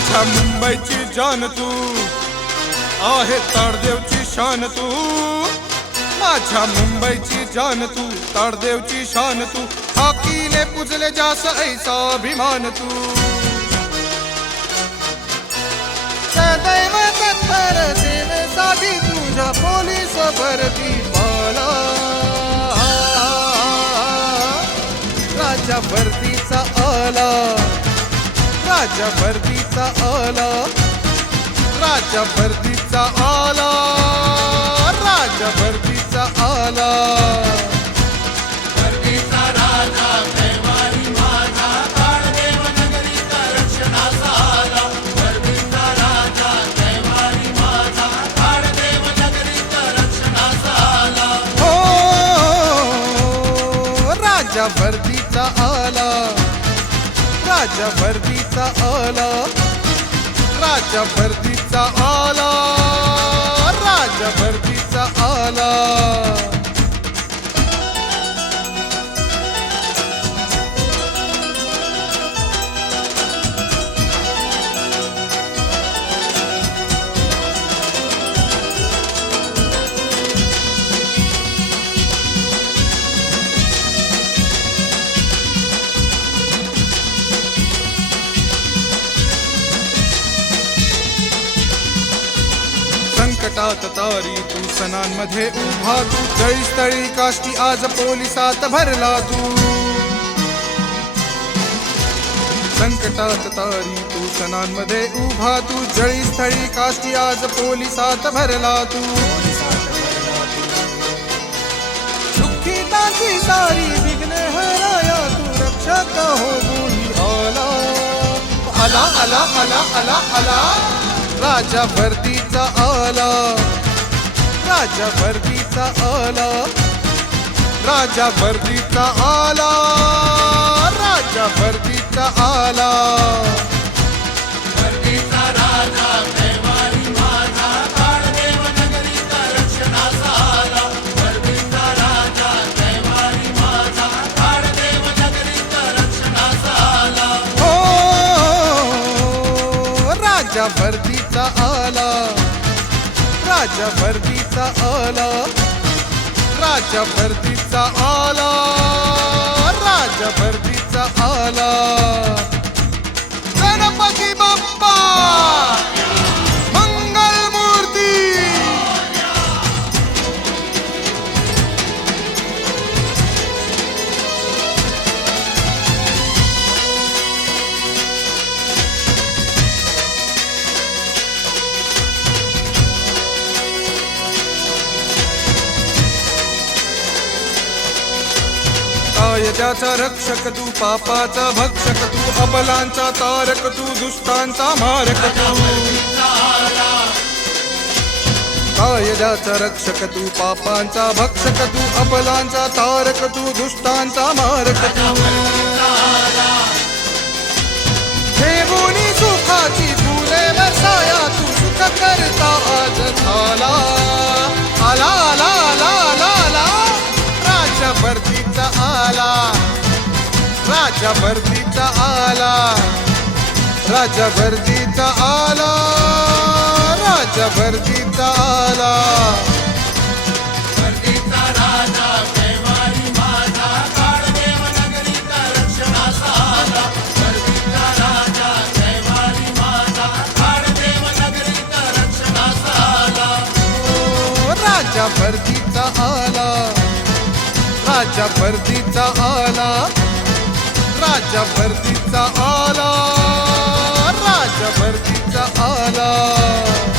माझ्या मुंबईची जान तू. आहे ताडदेवची शान तू. माझ्या मुंबईची जान तू ताडदेवची शान तू. हाकीने पुजले जास ऐसा अभिमान तू. सदैव तत्पर सेवेसाठी तुझ्या पोलीस भरती पाला. राजा भरतीचा आला. राजा भरतीचा आला. राजा भरतीचा आला. राजा भरतीचा आला. हो राजा भरतीचा आला. राजा भरतीचा आला. राजा भरतीचा आला. राजा भरती संकटात तारी तू सणांमध्ये उभा तू. जळीस्थळी काष्टी आज पोलिसात भरला तू. संकटात तारी तू सणांमध्ये उभा तू. जळीस्थळी काष्टी आज पोलिसात भरला तू. दुःखिताची सारी विघ्न हराया तू. रक्षक हो आला. आला आला आला आला आला. राजा भरतीचा आला. राजा भरतीचा आला. राजा भरतीचा आला. राजा भरतीचा आला. राजा भरतीचा आला. राजा भरतीचा आला. राजा भरतीचा आला. राजा भरतीचा आला. यजाचा रक्षक तू पापाचा भक्षक तू अबलांचा तारक तू दुष्टांचा मारक तू. कायद्याचा रक्षक तू पापांचा भक्षक तू अबलांचा तारक तू दुष्टांचा मारक तू. ठेवून सुखाची फुले वसाया तू सुख करता आज झाला राजा भरतीचा आला. राजा भरतीचा आला. राजा भरतीचा आला. ओ, राजा भरतीचा आला. राजा भरतीचा आला राजा भरतीचा आला.